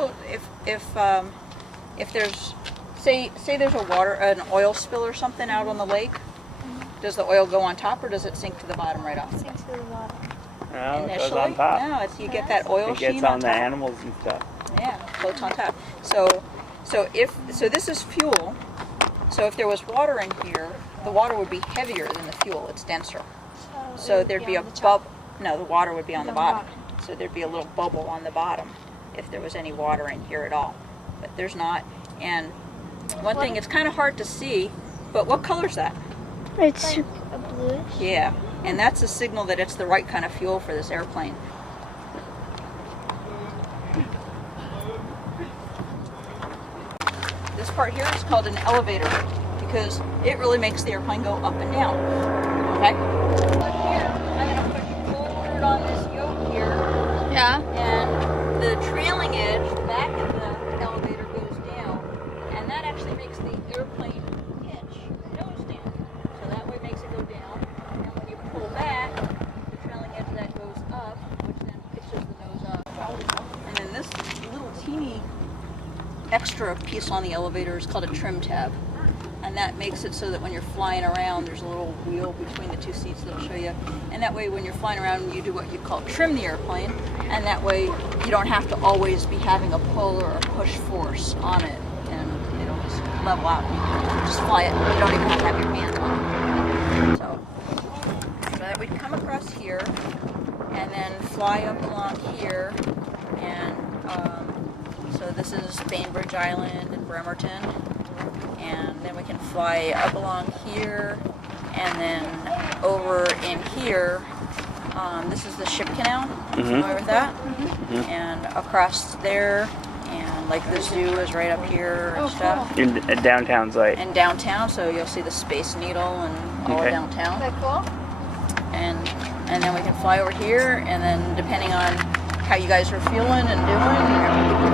Well, if there's say there's an oil spill or something out on the lake, does the oil go on top or does it sink to the bottom right off? It sinks to the bottom. No, it goes on top. No, you get that oil it sheen gets on on the top. animals and stuff. Yeah, floats on top. So this is fuel. So if there was water in here, the water would be heavier than the fuel. It's denser. So there'd be a bubble. No, the water would be on the bottom. So there'd be a little bubble on the bottom if there was any water in here at all. But there's not. And one thing, it's kind of hard to see, but what color's that? It's like a bluish. Yeah, and that's a signal that it's the right kind of fuel for this airplane. This part here is called an elevator because it really makes the airplane go up and down. Okay? Here, I'm going to put forward on this yoke here. Yeah. And the trailing edge, the back of the elevator goes down, and that actually makes the airplane pitch nose down. So that way makes it go down, and when you pull back, the trailing edge of that goes up, which then pitches the nose up. And then this little teeny extra piece on the elevator is called a trim tab. And that makes it so that when you're flying around, there's a little wheel between the two seats that'll show you. And that way when you're flying around, you do what you call trim the airplane. And that way you don't have to always be having a pull or a push force on it. And it'll just level out. You can just fly it. You don't even have to have your hands on it. So that we'd come across here and then fly up along here. And so this is Bainbridge Island and Bremerton. And then we can fly up along here, and then over in here, this is the ship canal, familiar with that? And across there, and like the zoo is right up here and stuff. In downtown's like. And downtown, so you'll see the Space Needle and all of downtown. Is that cool? And then we can fly over here, and then depending on how you guys are feeling and doing,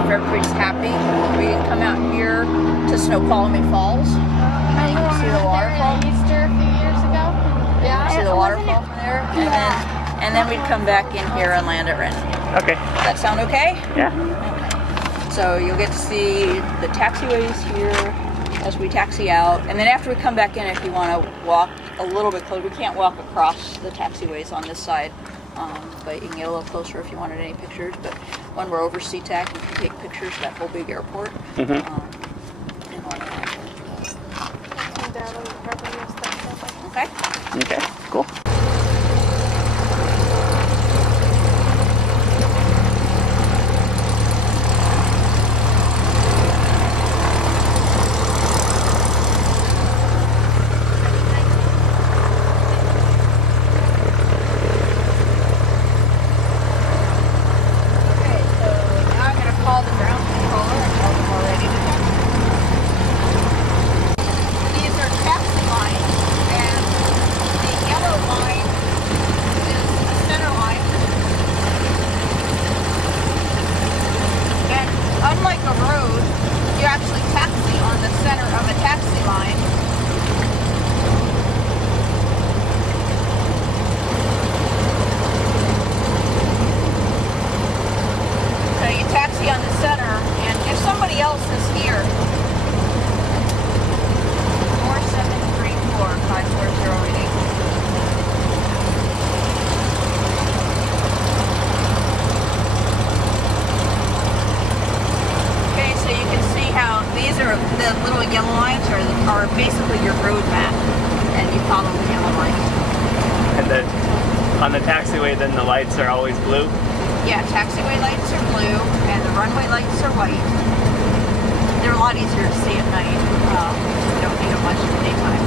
if everybody's happy, we can come out here to Snoqualmie Falls. And you can see the waterfall. Easter a few years ago. Yeah. See the waterfall from there, and then we'd come back in here and land at Renton. Okay. Does that sound okay? Yeah. Okay. So you'll get to see the taxiways here as we taxi out, and then after we come back in, if you want to walk a little bit closer, we can't walk across the taxiways on this side. But you can get a little closer if you wanted any pictures. But when we're over SeaTac, you can take pictures of that whole big airport. And all that. Okay. Okay. Cool. Unlike a road, you actually taxi on the center of a taxi line. So you taxi on the center, and if somebody else is here, 4734-5408. These are the little yellow lines are basically your road map, and you follow the yellow lines. And on the taxiway, then the lights are always blue? Yeah, taxiway lights are blue, and the runway lights are white. They're a lot easier to see at night. You don't need them much in the daytime.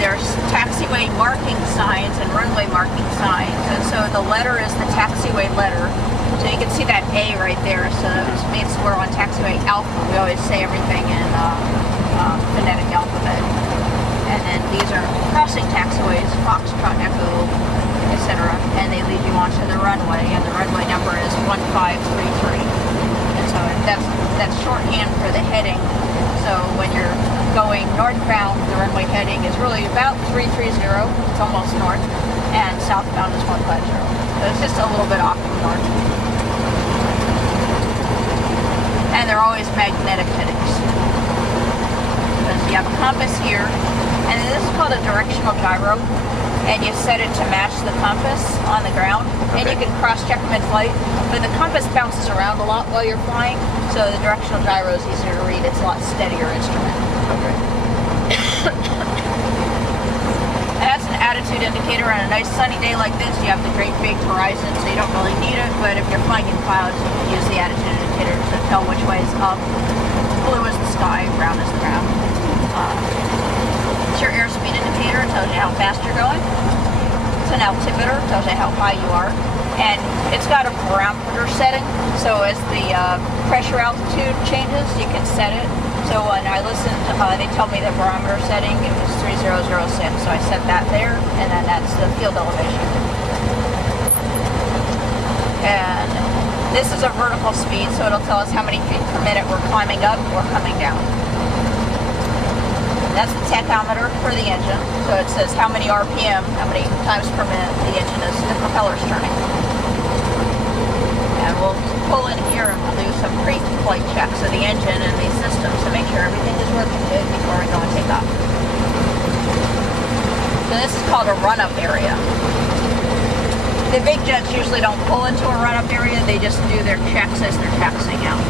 There's taxiway marking signs and runway marking signs, and so the letter is the taxiway letter. So you can see that A right there, so it means we're on taxiway alpha. We always say everything in phonetic alphabet. And then these are crossing taxiways, Foxtrot, Echo, etc. And they lead you onto the runway, and the runway number is 1533. And so that's shorthand for the heading. So when you're going northbound, the runway heading is really about 330. It's almost north, and southbound is 150. So it's just a little bit off from north. And they're always magnetic headings. Because you have a compass here, and this is called a directional gyro, and you set it to match the compass on the ground, and you can cross-check them in flight, but the compass bounces around a lot while you're flying, so the directional gyro is easier to read. It's a lot steadier instrument. Okay. And that's an attitude indicator. On a nice sunny day like this, you have the great big horizon, so you don't really need it, but if you're flying in clouds, you can use the attitude indicator to tell which way is up. Blue is the sky, brown is the ground. It's your airspeed indicator. It tells you how fast you're going. It's an altimeter. It tells you how high you are. And it's got a barometer setting, so as the pressure altitude changes, you can set it. So when I listened, they tell me the barometer setting, it was 3006, so I set that there, and then that's the field elevation. And this is a vertical speed, so it'll tell us how many feet per minute we're climbing up or coming down. That's the tachometer for the engine, so it says how many RPM, how many times per minute the engine is, the propeller's turning. And we'll pull in here and we'll do some pre-flight checks of the engine and these systems to make sure everything is working good before we go and take off. So this is called a run-up area. The big jets usually don't pull into a run-up area, they just do their checks as they're taxiing out.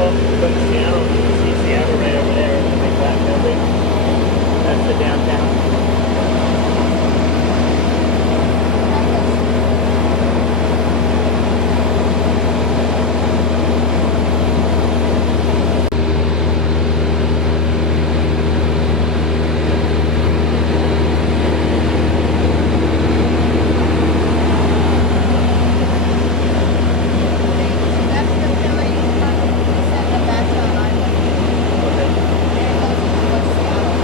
Well, from Seattle, you can see Seattle right over there, the big black building. That's the downtown. That's the Philly. He said that that's on Island. Okay. And it goes towards Seattle.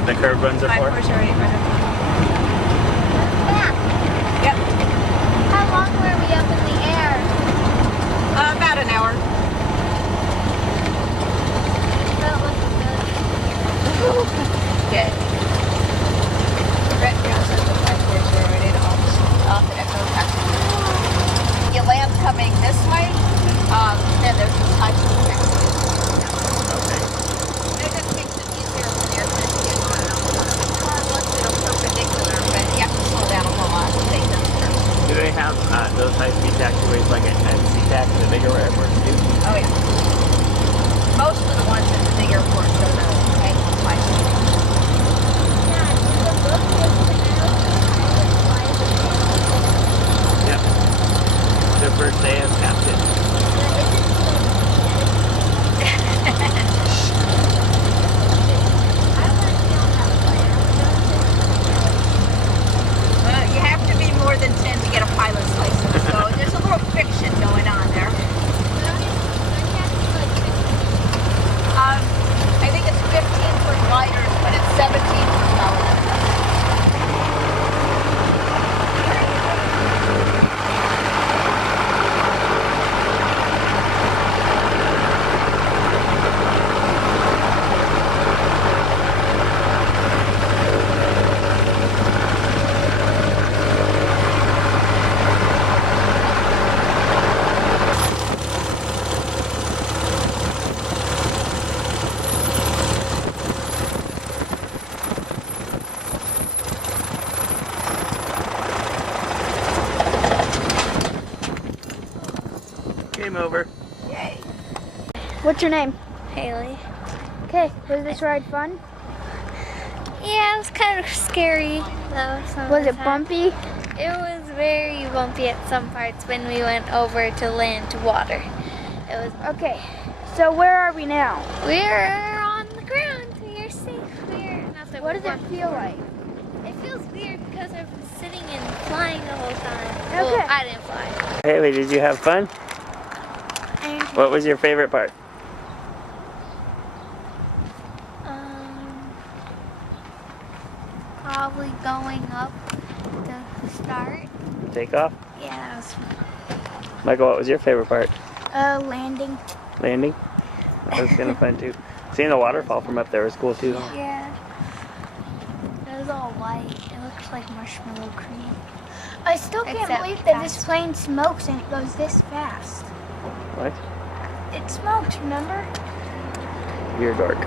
what the curved ones are My for? horse already in front of me. Yeah. Yep. How long were we up in the air? About an hour. Felt like a million. Okay. Red Cross says the my horse are already off at Echo Texas. You land coming this way, then there's this high school next to it. Okay. It just makes it easier when the airplane's getting around. Once it'll perpendicular, but you have to slow down a whole lot to take them through. Do they have those high-speed taxiways like at SeaTac, the bigger airports do? Oh yeah. Most of the ones in the big airports are the angled flights. Yep. Their first day as captain. You have to be more than 10 to get a pilot's license, so there's a little fiction going on there. I think it's 15 for gliders, but it's 17 for pilots. Game over. Yay. What's your name? Haley. Okay, was this ride fun? Yeah, it was kind of scary though. some of Was the it time. bumpy? It was very bumpy at some parts when we went over to land to water. It was. Okay, so where are we now? We're on the ground. We're safe. We're not that What we're does it feel like? It feels weird because I've been sitting and flying the whole time. Okay. Well, I didn't fly. Haley, did you have fun? What was your favorite part? Probably going up the start. Take off? Yeah, that was fun. Michael, what was your favorite part? Landing. Landing? That was kind of fun too. Seeing the waterfall from up there was cool too. Yeah. It was all white. It looked like marshmallow cream. I still can't Except believe that this fast. plane smokes and it goes this fast. What? It smoked, remember? You're a dork.